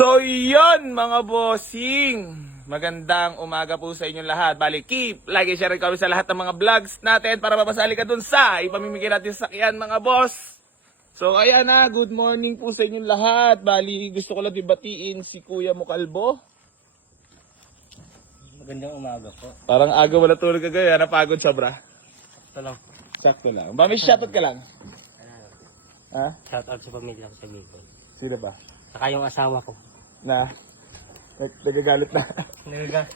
So yon mga bossing, magandang umaga po sa inyong lahat. Bali, keep like and share kami sa lahat ng mga vlogs natin para mapasali ka dun sa ipamimigay natin sa sakyan mga boss. So ayan na, good morning po sa inyong lahat. Bali, gusto ko lang dibatiin si Kuya Mukalbo. Magandang umaga po. Parang aga wala tulog kagaya, napagod sobra. Ito lang. Sakto lang. Ba, may shoutout ka lang? Ha? Shout out sa pamilya ko sa Bicol. Sino ba? Saka yung asawa ko. Na? Nagagalit na. Nagaga.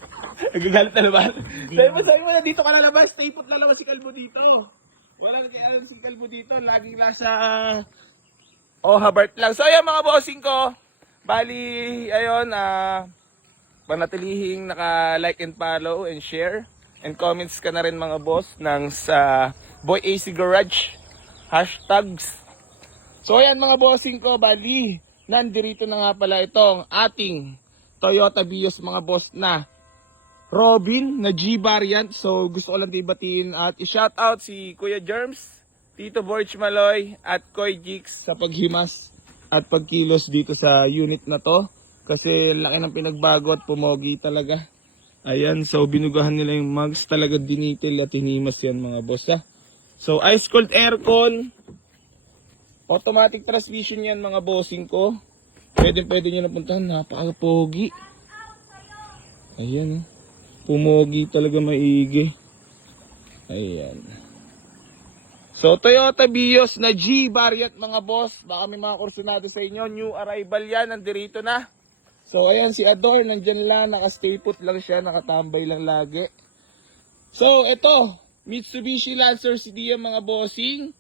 Nagagalit na naman. Dahil masabi mo na dito ka lalabas, stay put lalabas si Kalbo dito. Wala nag-aalam si Kalbo dito, laging nasa Habart lang. So ayan mga bossing ko, bali, ayun, panatilihing naka-like and follow and share. And comments ka na rin mga boss ng sa Boy AC Garage hashtags. So ayan mga bossing ko, bali, nandirito na nga pala itong ating Toyota Vios mga boss na Robin na G variant. So gusto ko lang dibatiin at i-shoutout si Kuya Germs, Tito Borch Maloy at Koy Jiks sa paghimas at pagkilos dito sa unit na to. Kasi laki ng pinagbago at pumogi talaga. Ayan, so binugahan nila yung mugs, talaga dinitil at hinimas yan mga boss ha. So ice cold aircon, automatic transmission yan mga bossing ko. Pwede nyo napuntahan, napaka-pogi. Ayan, pumogi talaga maigi. Ayan. So Toyota Vios na G variant mga boss. Baka may mga kursunado sa inyo, new arrival yan, nandirito na. So ayan si Ador, nandyan lang, naka-stay put lang siya, nakatambay lang lagi. So ito, Mitsubishi Lancer CD mga bossing.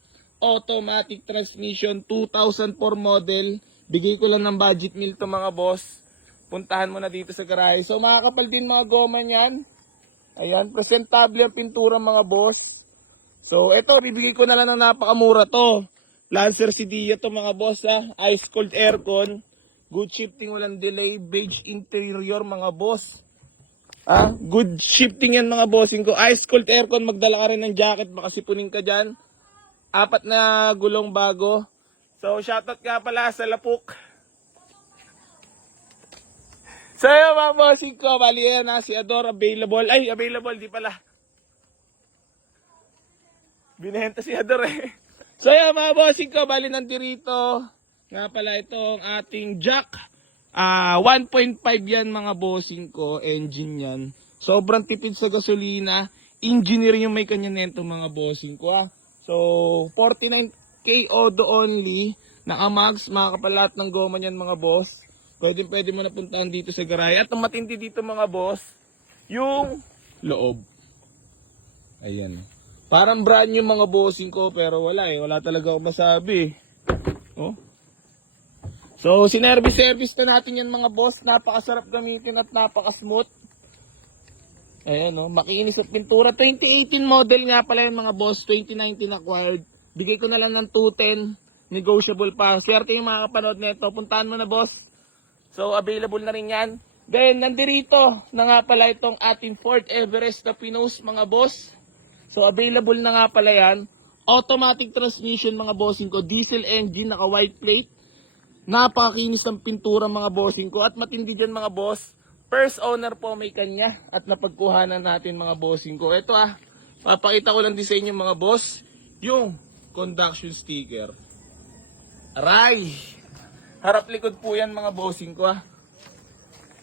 Automatic transmission, 2004 model. Bigay ko lang ng budget meal to mga boss. Puntahan mo na dito sa garahe. So makakapal din mga goma niyan. Ayan, presentable ang pintura mga boss. So ito, bibigay ko na lang ng napakamura to. Lancer CD to mga boss ha. Ice cold aircon. Good shifting, walang delay. Beige interior mga boss. Good shifting yan mga bossing ko. Ice cold aircon, magdala ka rin ng jacket. Baka sipunin ka dyan. 4 na gulong bago. So, shoutout nga pala sa Lapuk. So, yun mga bossing ko. Bali yan na si Ador available. Ay, available, di pala. Binenta si Ador eh. So, yun mga bossing ko. Bali nandirito. Nga pala itong ating jack. 1.5 yan mga bossing ko. Engine yan. Sobrang tipid sa gasolina. Engineer yung may kanya nito mga bossing ko So, 49K Odo only. Naka-mags, makakapalat ng goma niyan mga boss. Pwede mo na puntahan dito sa garahe. At ang matindi dito mga boss, yung loob. Ayan. Parang brand new mga bossing ko, pero wala Wala talaga ako masabi. Oh. So, sinervice-service na natin yan mga boss. Napakasarap gamitin at napaka-smooth. Ayan makinis at pintura. 2018 model nga pala yung mga boss. 2019 acquired. Bigay ko na lang ng 210. Negotiable pa. Swerte yung mga kapanood na ito. Puntahan mo na boss. So available na rin yan. Then nandirito na nga pala itong ating Ford Everest na Pinos mga boss. So available na nga pala yan. Automatic transmission mga bossing ko. Diesel engine, naka white plate. Napakakinis ng pintura mga bossing ko. At matindi dyan mga boss. First owner po may kanya at napagkuhanan natin mga bossing ko. Ito papakita ko lang din sa inyo mga boss, yung conduction sticker. Aray! Harap likod po yan mga bossing ko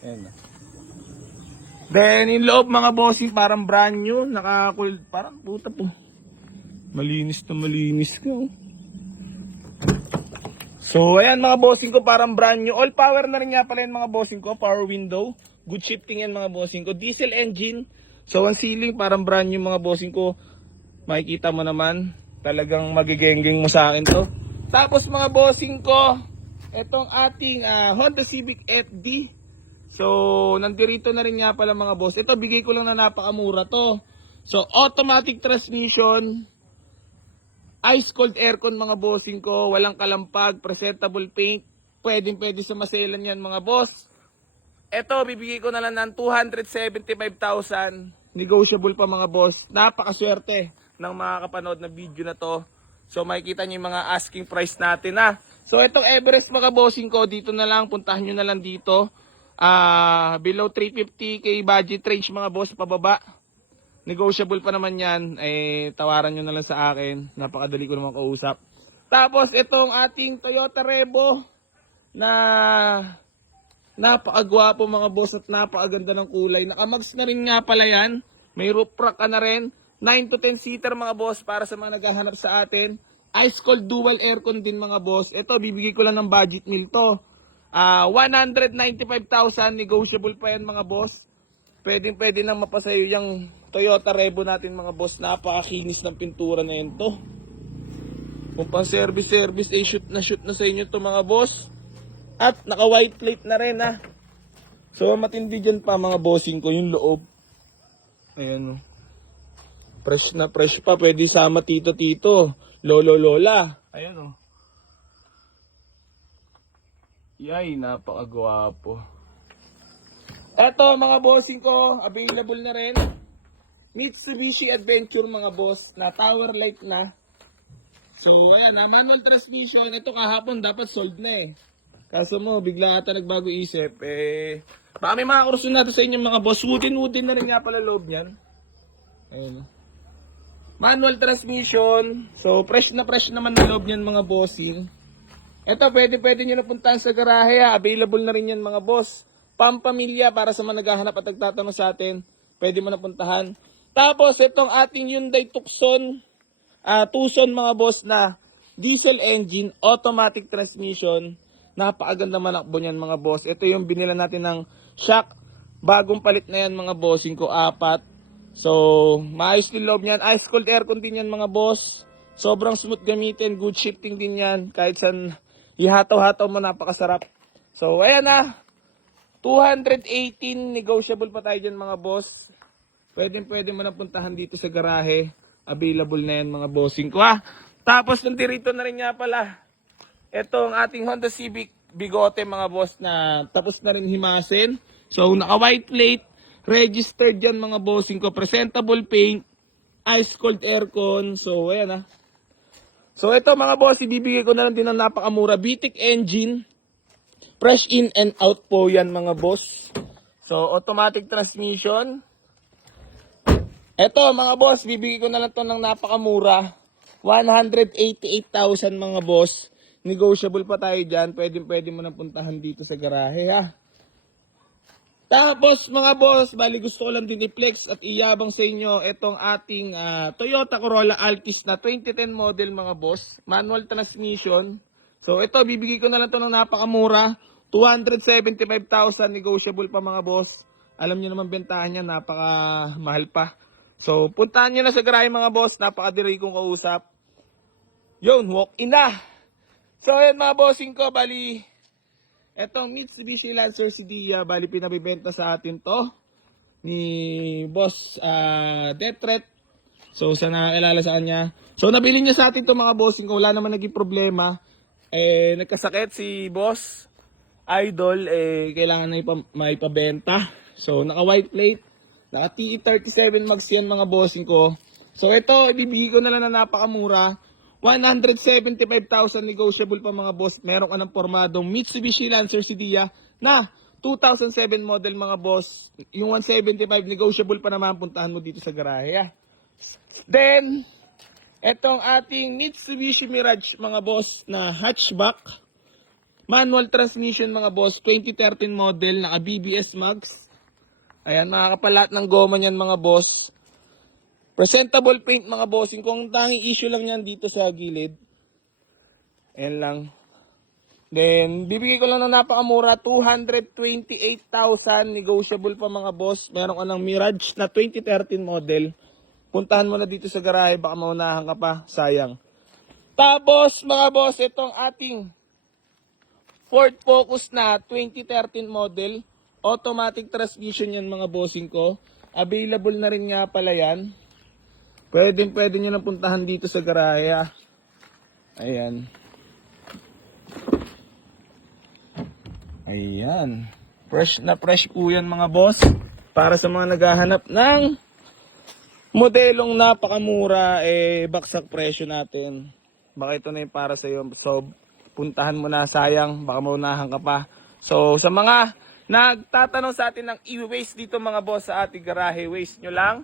Ayan Then yung loob mga bossing parang brand new, parang puta po. Malinis na malinis ko. So ayan mga bossing ko parang brand new. All power na rin nga pala yung mga bossing ko, power window. Good shifting yan mga bossing ko. Diesel engine. So ang ceiling parang brand new mga bossing ko. Makikita mo naman. Talagang magigengging mo sa akin to. Tapos mga bossing ko. Itong ating Honda Civic FD. So nandirito na rin nga pala mga boss. Ito bigay ko lang na napakamura to. So automatic transmission. Ice cold aircon mga bossing ko. Walang kalampag. Presentable paint. Pwede sa maselan yan mga boss. Ito, bibigay ko na lang ng 275,000. Negotiable pa mga boss. Napakaswerte ng mga kapanood na video na to. So makikita niyo yung mga asking price natin So itong Everest mga bossing ko, dito na lang, puntahan nyo na lang dito. Below 350k budget range mga boss, pababa. Negotiable pa naman yan, tawaran nyo na lang sa akin. Napakadali ko naman kausap. Tapos itong ating Toyota Revo na napakagwapo mga boss at napakaganda ng kulay. Nakamags na rin nga pala yan. May roof rack ka na rin. 9 to 10 seater mga boss para sa mga naghahanap sa atin. Ice cold dual aircon din mga boss. Ito, bibigay ko lang ng budget meal to. 195,000, negotiable pa yan mga boss. Pwede nang mapasayo yung Toyota Revo natin mga boss. Napakakinis ng pintura na yun to. Kung pang service, shoot na sa inyo to mga boss. At naka white plate na rin ha. So matindi dyan pa mga bossing ko yung loob. Ayan o. Fresh na fresh pa. Pwede sama tito, lolo, lola. Ayan o. Yay, napakagwapo. Eto mga bossing ko, available na rin. Mitsubishi Adventure mga boss, na tower light na. So ayan, manual transmission. Ito kahapon dapat sold na eh. Kaso mo, bigla ata nagbago isip. Baka may mga kurso natin sa inyo mga boss. Wooden na rin nga pala loob niyan. Ayun. Manual transmission. So fresh naman na loob niyan mga bossing. Ito, pwede nyo na puntahan sa garahe ha. Available na rin yan mga boss. Pampamilya para sa mga naghahanap at nagtatanong sa atin. Pwede mo na puntahan. Tapos, itong ating Hyundai Tucson. Tucson mga boss na diesel engine, automatic transmission. Napakaganda manakbo niyan mga boss. Ito yung binila natin ng shock. Bagong palit na yan mga bossing ko, 4. So, maayos din loob niyan. Ice cold aircon din yan mga boss. Sobrang smooth gamitin. Good shifting din yan. Kahit saan ihataw-hataw mo, napakasarap. So, ayan na. 218. Negotiable pa tayo dyan mga boss. Pwede mo na puntahan dito sa garahe. Available na yan mga bossing ko ha. Tapos nandito na rin nga pala. Ito ang ating Honda Civic Bigote mga boss na tapos na rin himasin. So, naka white plate. Registered yan mga bossing ko. Presentable paint. Ice cold aircon. So, ayan ha. So, ito mga boss, ibibigay ko na lang din ng napakamura. VTEC engine. Fresh in and out po yan mga boss. So, automatic transmission. Ito mga boss, bibigay ko na lang to ng napakamura. 188,000 mga boss. Negotiable pa tayo dyan. Pwede mo na puntahan dito sa garahe ha. Tapos mga boss, bali gusto ko lang din i-flex at iyabang sa inyo itong ating Toyota Corolla Altis na 2010 model mga boss. Manual transmission. So ito, bibigay ko na lang ito ng napakamura. 275,000, negotiable pa mga boss. Alam niyo naman bentahan niya, napakamahal pa. So puntahan niyo na sa garahe mga boss, napakadiri kong kausap. Yun, walk in na. So ayan mga bossing ko, bali etong Mitsubishi Lancer Sedia, bali pinabibenta sa atin to ni Boss Detret. So sana nakakilala sa kanya. So nabili niya sa atin to mga bossing ko, wala naman naging problema. Nagkasakit si Boss Idol, kailangan na maipabenta. So naka white plate, naka TE37 mags yan mga bossing ko. So ito, ibibigay ko na lang na napakamura. 175,000 negotiable pa mga boss. Meron ka ng pormadong Mitsubishi Lancer Sedia na 2007 model mga boss. Yung 175 negotiable pa naman, puntahan mo dito sa garahe. Then, etong ating Mitsubishi Mirage mga boss na hatchback. Manual transmission mga boss, 2013 model, naka BBS mags. Ayan, makakapalat ng goma niyan mga boss. Presentable paint mga bossing. Kung tanging issue lang yan dito sa gilid. Ayan lang. Then, bibigay ko lang ng napakamura. 228,000. Negotiable pa mga boss. Meron ka ng Mirage na 2013 model. Puntahan mo na dito sa garahe. Baka maunahan ka pa. Sayang. Tapos mga boss, itong ating Ford Focus na 2013 model. Automatic transmission yan mga bossing ko. Available na rin nga pala yan. Pwede nyo na puntahan dito sa garahe. Ayan. Ayan. Fresh na fresh po yan mga boss. Para sa mga naghahanap ng modelong napakamura, baksak presyo natin. Baka ito na yung para sa iyo. So, puntahan mo na, sayang, baka maunahan ka pa. So, sa mga nagtatanong sa atin ng i-waste dito mga boss sa ating garahe, waste nyo lang.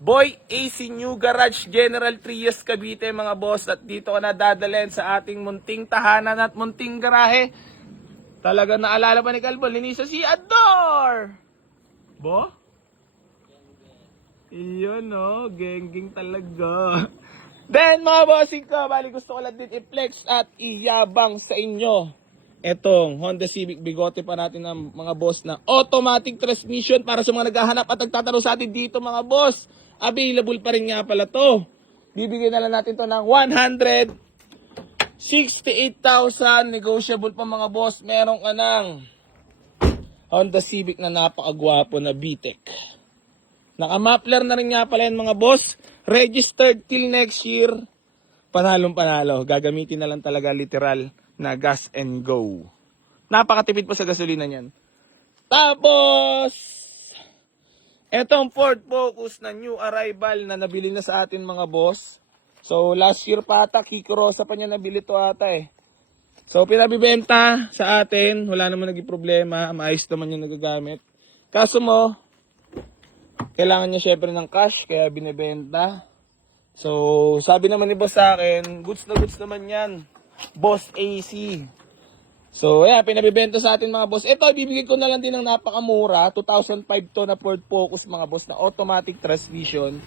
Boy AC New Garage General Trias Cavite mga boss, at dito ka na dadalhin sa ating munting tahanan at munting garahe. Talaga naalala pa ni Calvo, linis si Ador! Bo? Iyon no, geng-geng talaga. Then mga bossing ko, bali gusto ko lang din i-flex at iyabang sa inyo etong Honda Civic Bigote pa natin ng mga boss na automatic transmission para sa mga naghahanap at nagtatanong sa atin dito mga boss. Available pa rin nga pala to. Bibigyan na lang natin to ng 168,000 negotiable pa mga boss. Meron ka ng Honda Civic na napakagwapo na VTEC. Naka-muffler na rin nga pala yan mga boss. Registered till next year. Panalong panalo. Gagamitin na lang talaga literal na gas and go. Napakatipid po sa gasolina niyan. Tapos, etong Ford Focus na new arrival na nabili na sa atin mga boss. So, last year pa ata, Kiko Rosa pa niya nabili to ata eh. So, pinabibenta sa atin. Wala naman naging problema. Maayos naman yung nagagamit. Kaso mo, kailangan niya syempre ng cash, kaya binibenta. So, sabi naman ni boss sa akin, goods na goods naman yan. Boss AC. So, ayan, pinabibenta sa atin mga boss. Ito, ibibigay ko na lang din ng napakamura. 2005 to na Ford Focus mga boss na automatic transmission.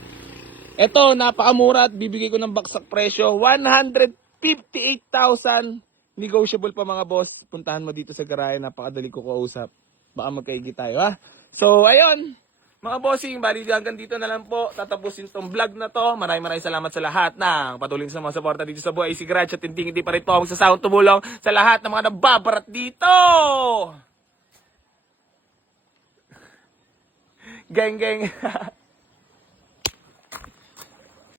Ito, napakamura at bibigay ko ng baksak presyo. 158,000. Negotiable pa mga boss. Puntahan mo dito sa garahe. Napakadali ko kausap. Baka magkaigi tayo ha. So, ayun. Mga bossing, bali hanggang dito na lang po. Tatapusin tong vlog na to. Maraming salamat sa lahat ng patuloy sa mga suporta dito sa Boy AC Garage. At hindi pa rin po ako sa sound tumulong sa lahat ng mga nababarat dito. Geng geng.